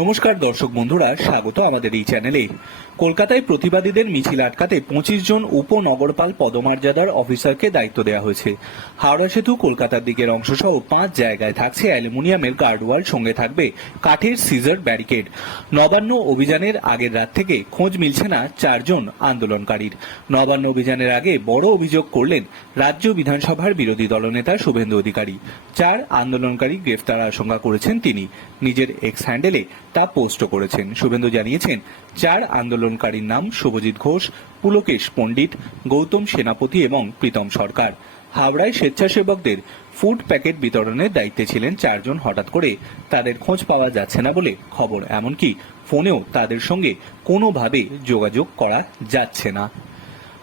নমস্কার দর্শক বন্ধুরা, স্বাগত আমাদের এই চ্যানেলে। কলকাতায় প্রতিবাদীদের মিছিল আটকাতে পঁচিশ জন উপনগরপাল পদমর্যাদার অফিসারকে দায়িত্ব দেওয়া হয়েছে। হাওড়া সেতু কলকাতার দিকের অংশসহ পাঁচ জায়গায় থাকছে অ্যালুমিনিয়ামের গার্ডওয়াল, সঙ্গে থাকবে কাঠের সিজার ব্যারিকেড নবান্ন অভিযানের আগের রাত থেকে খোঁজ মিলছে না চারজন আন্দোলনকারীর। নবান্ন অভিযানের আগে বড় অভিযোগ করলেন রাজ্য বিধানসভার বিরোধী দলনেতা শুভেন্দু অধিকারী। চার আন্দোলনকারী গ্রেফতার আশঙ্কা করেছেন তিনি। নিজের এক্স হ্যান্ডেলে তা পোস্ট করেছেন। শুভেন্দু জানিয়েছেন, চার আন্দোলনকারীর নাম শুভজিৎ ঘোষ, পুলকেশ পণ্ডিত, গৌতম সেনাপতি এবং প্রীতম সরকার। হাওড়ায় স্বেচ্ছাসেবকদের ফুড প্যাকেট বিতরণের দায়িত্বে ছিলেন চারজন। হঠাৎ করে তাদের খোঁজ পাওয়া যাচ্ছে না বলে খবর, এমনকি ফোনেও তাদের সঙ্গে কোনোভাবে যোগাযোগ করা যাচ্ছে না।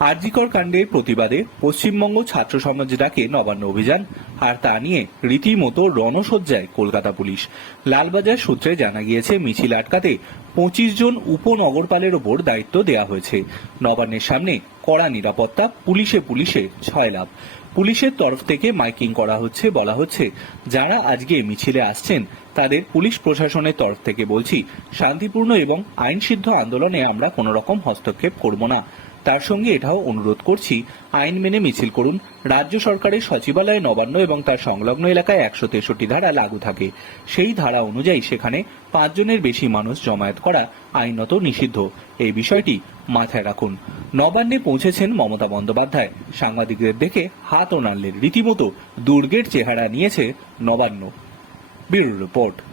আরজিকর কাণ্ডের প্রতিবাদে পশ্চিমবঙ্গ ছাত্র সমাজ ডাকে নবান্ন অভিযান, আর তা নিয়ে রীতিমতো রণসজ্জায় কলকাতা পুলিশ। লালবাজার সূত্রে জানা গিয়েছে, মিছিল আটকাতে পঁচিশ জন উপনগরপালের ওপর দায়িত্ব দেওয়া হয়েছে। নবান্নের সামনে কড়া নিরাপত্তা, পুলিশে পুলিশে ছয় লাভ। পুলিশের তরফ থেকে মাইকিং করা হচ্ছে, বলা হচ্ছে, যারা আজকে মিছিলে আসছেন তাদের পুলিশ প্রশাসনের তরফ থেকে বলছি, শান্তিপূর্ণ এবং আইনসিদ্ধ আন্দোলনে আমরা কোনো রকম হস্তক্ষেপ করব না। তার সঙ্গে এটাও অনুরোধ করছি, আইন মেনে মিছিল করুন। রাজ্য সরকারের সচিবালয়ে নবান্ন এবং তার সংলগ্ন এলাকায় একশো তেষট্টি ধারা লাগু থাকে। সেই ধারা অনুযায়ী সেখানে পাঁচজনের বেশি মানুষ জমায়েত করা আইনত নিষিদ্ধ। এই বিষয়টি মাথায় রাখুন। নবান্নে পৌঁছেছেন মমতা বন্দ্যোপাধ্যায়। সাংবাদিকদের দেখে হাত ও নাড়লেন রীতিমতো দুর্গের চেহারা নিয়েছে নবান্ন। Bill Report.